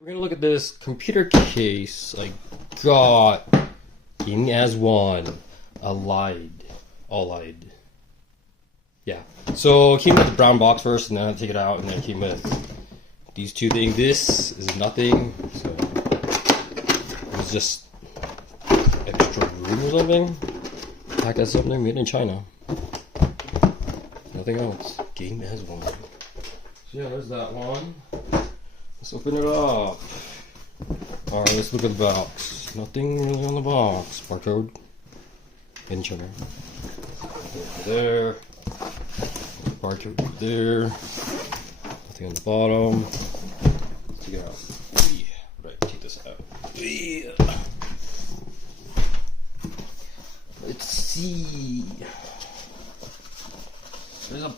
We're gonna look at this computer case I got gaming as one, Allied. Yeah. So it came with the brown box first, and then I take it out, and then it came with these two things. This is nothing. So it was just extra room or something. Packed as something made in China. Nothing else. Game as one. So yeah, there's that one. Let's open it up. Alright, let's look at the box. Nothing really on the box. Barcode. In China. There. Barcode there. Nothing on the bottom. Let's take it out. Right, take this out. Let's see. There's a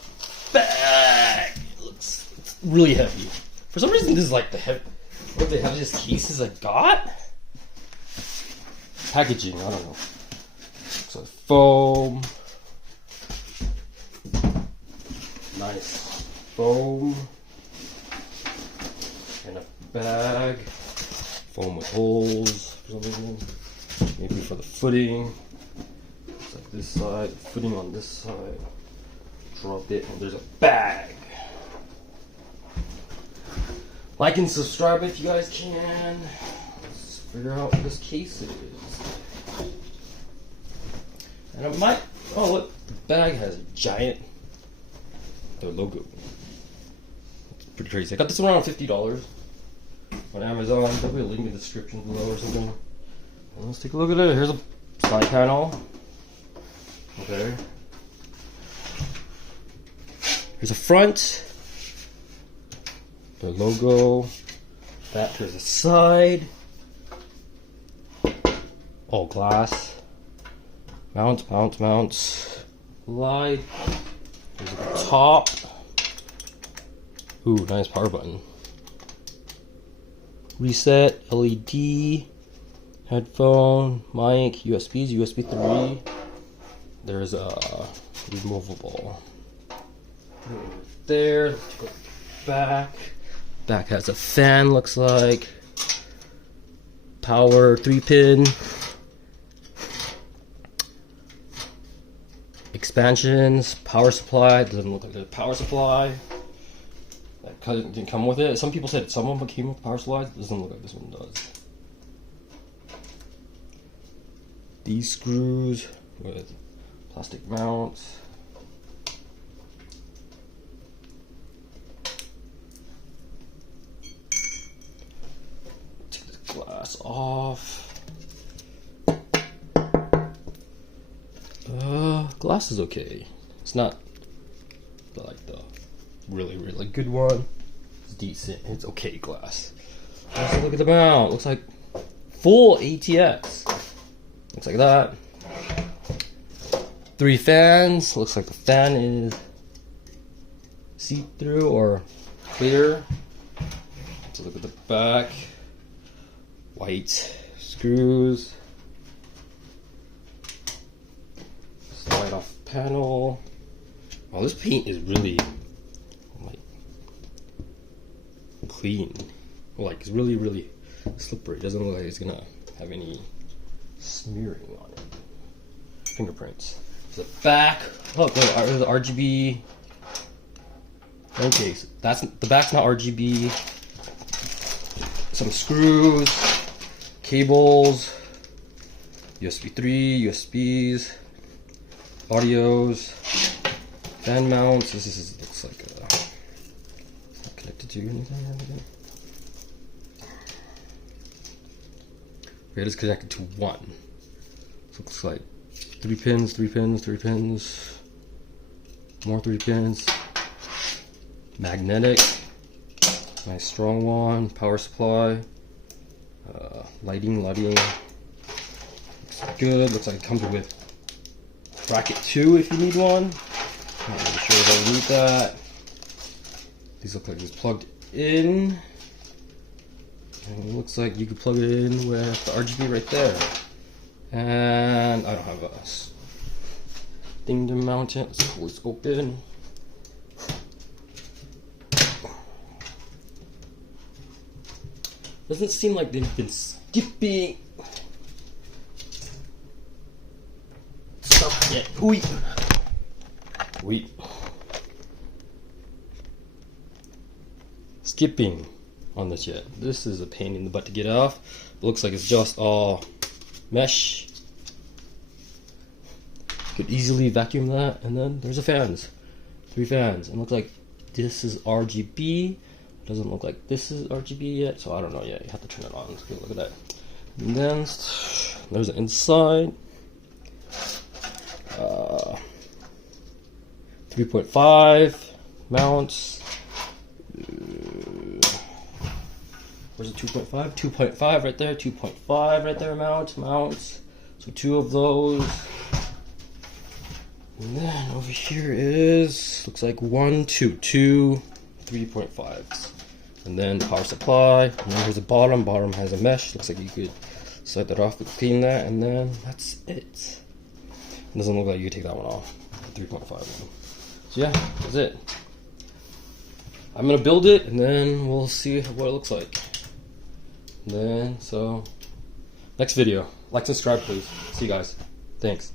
bag. It's really heavy. For some reason, this is like the heaviest cases I got. Packaging, I don't know. Looks like foam. Nice foam. And a bag. Foam with holes for some reason. Maybe for the footing. Looks like this side, footing on this side. Drop it, and there's a bag. Like and subscribe if you guys can. Let's figure out what this case is. And I might. Oh, look, the bag has a giant. Their logo. It's pretty crazy. I got this one around $50 on Amazon. There'll be a link in the description below or something. And let's take a look at it. Here's a side panel. Okay. Here's a front. The logo. That to the side. Oh, glass. Mounts. Light. There's the top. Ooh, nice power button. Reset, LED, headphone, mic, USBs, USB 3. There's a removable. There. Back. Back has a fan, looks like. Power 3-pin. Expansions, power supply. Doesn't look like there's a power supply. That didn't come with it. Some people said some of them came with power supplies. It doesn't look like this one does. These screws with plastic mounts. Glass off. Glass is okay. It's not like the really good one. It's decent. It's okay glass. Let's look at the mount. Looks like full ATX. Looks like that. 3 fans. Looks like the fan is see-through or clear. Let's look at the back. White screws. Slide off panel. Oh, this paint is really like clean. Like it's really slippery. It doesn't look like it's gonna have any smearing on it. Fingerprints. The back. Look, there's the RGB. Okay, so that's the back's not RGB. Some screws. Cables, USB 3, USBs, audios, fan mounts. This looks like it's not connected to anything. It is connected to one. So it looks like 3 pins, more 3 pins. Magnetic, nice strong one. Power supply. Lighting looks good. Looks like it comes with bracket 2 if you need one. Not really sure if I need that. These look like it's plugged in. And it looks like you can plug it in with the RGB right there. And I don't have a thing to mount it. Let's pull this open. Doesn't seem like they've been skipping stuff yet. Wait. Skipping on this yet. This is a pain in the butt to get off. It looks like it's just all mesh. Could easily vacuum that, and then there's the fans. 3 fans. And it looks like this is RGB. Doesn't look like this is RGB yet, so I don't know yet. You have to turn it on. Let's go look at that. And then there's the inside. 3.5 mounts. Where's the 2.5? 2.5 right there. 2.5 right there. Mounts. So 2 of those. And then over here is, looks like 1, 2, 2 3.5s. And then the power supply. And then here's the bottom. Bottom has a mesh. Looks like you could slide that off, clean that, and then that's it. It doesn't look like you could take that one off. The 3.5 one. So yeah, that's it. I'm gonna build it, and then we'll see what it looks like. And then, so next video, like, subscribe, please. See you guys. Thanks.